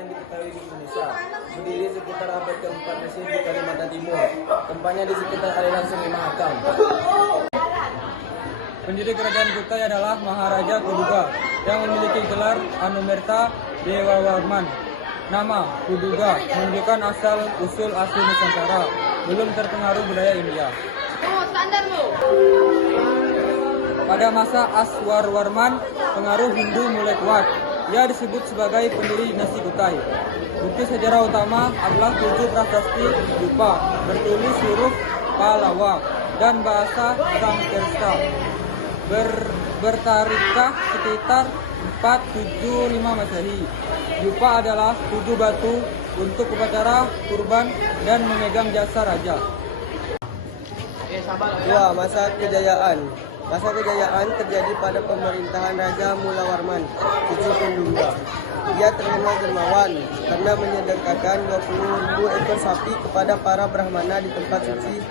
yang diketahui di Indonesia. Berdiri sekitar abad ke-4 Masehi di Kalimantan Timur. Tempatnya di sekitar aliran Sungai Mahakam. Pendiri kerajaan Kutai adalah Maharaja Kuduga yang memiliki gelar Anumerta Dewa Warman. Nama Kuduga menunjukkan asal-usul asli Nusantara, belum terpengaruh budaya India. Pada masa Aswarwarman, pengaruh Hindu mulai kuat. Ia disebut sebagai pendiri dinasti Kutai. Bukti sejarah utama adalah 7 prasasti Yupa bertulis huruf Pallava dan bahasa Sanskerta. Bertarikhah sekitar 475 Masehi. Yupa adalah 7 batu untuk upacara kurban dan memegang jasa raja. 2. Masa kejayaan. Masa kejayaan terjadi pada pemerintahan Raja Mulawarman, cucu Pendungga. Dia terkenal dermawan karena menyedekahkan 20.000 ekor sapi kepada para Brahmana di tempat suci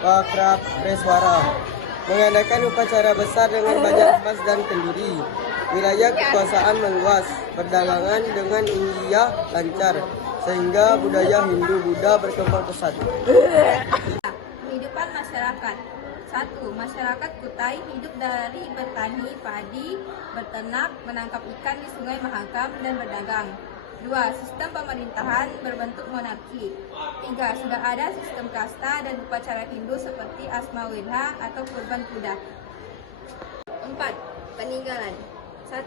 Wakrapreswara. Mengadakan upacara besar dengan banyak emas dan kenduri. Wilayah kekuasaan meluas, perdagangan dengan India lancar, sehingga budaya Hindu-Buddha berkembang pesat. Kehidupan masyarakat. 1. Masyarakat Kutai hidup dari bertani padi, berternak, menangkap ikan di Sungai Mahakam, dan berdagang. 2. Sistem pemerintahan berbentuk monarki. 3. Sudah ada sistem kasta dan upacara Hindu seperti Asmawedha atau kurban kuda. 4. Peninggalan. 1.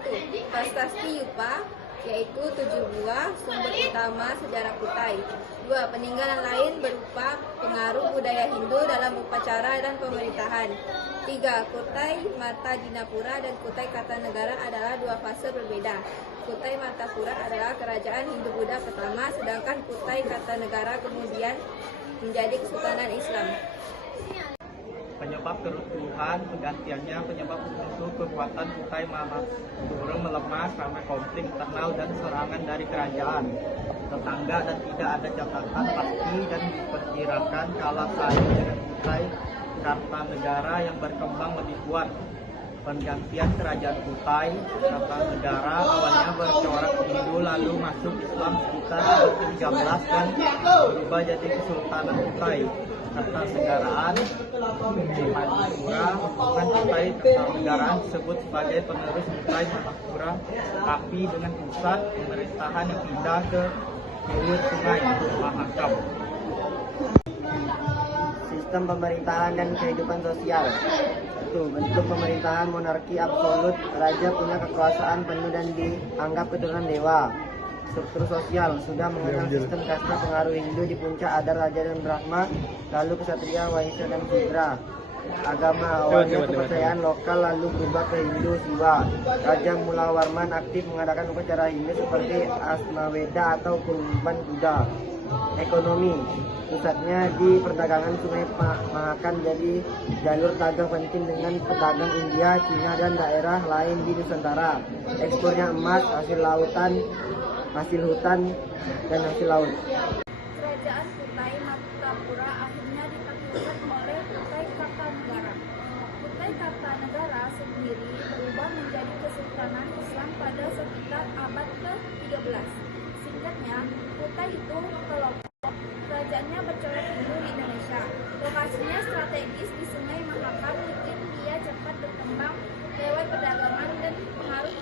Prasasti Yupa, yaitu 7 buah sumber utama sejarah Kutai. 2. Peninggalan lain berupa pengaruh budaya Hindu dalam upacara dan pemerintahan. 3. Kutai Martadinapura dan Kutai Kartanegara adalah 2 fase berbeda. Kutai Martapura adalah kerajaan Hindu-Buddha pertama, sedangkan Kutai Kartanegara kemudian menjadi Kesultanan Islam. Penyebab keruntuhan penggantiannya penyebab musuh kekuatan Kutai Martapura melemah karena konflik internal dan serangan dari kerajaan tetangga, dan tidak ada catatan pasti dan diperkirakan kalah saing dengan Kutai Kartanegara yang berkembang lebih kuat. Penggantian kerajaan Kutai Kartanegara awalnya bercorak Hindu lalu masuk Islam sekitar abad ke-13 dan berubah jadi Kesultanan Kutai Kartanegaraan. Madura, hubungan Kutai Kartanegaraan disebut sebagai penerus Kutai Martapura, tapi dengan pusat pemerintahan yang pindah ke hilir Sungai Mahakam. Sistem pemerintahan dan kehidupan sosial. 1. Bentuk pemerintahan monarki absolut. Raja punya kekuasaan penuh dan dianggap keturunan dewa. Struktur sosial. Sudah mengenal sistem kasta, pengaruh Hindu. Di puncak ada raja dan Brahma, lalu ksatria, waisya, dan Sudra. Agama. Awalnya kepercayaan lokal lalu berubah ke Hindu Siwa. Raja Mulawarman aktif mengadakan upacara Hindu seperti Asmawedha atau kurban kuda. Ekonomi. Pusatnya di perdagangan Sungai Mahakam, jadi jalur dagang penting dengan pedagang India, Cina, dan daerah lain di Nusantara. Ekspornya emas, hasil hutan, dan hasil laut. Kerajaan Kutai Martapura akhirnya ditaklukkan oleh Kutai Kartanegara. Kutai Kartanegara sendiri berubah menjadi Kesultanan Islam pada sekitar abad ke-13. Singkatnya, Kutai itu kelompok. Kerajaannya bercorak Hindu di Indonesia. Lokasinya strategis di Sungai Mahakam, bikin dia cepat berkembang lewat perdagangan dan pengaruh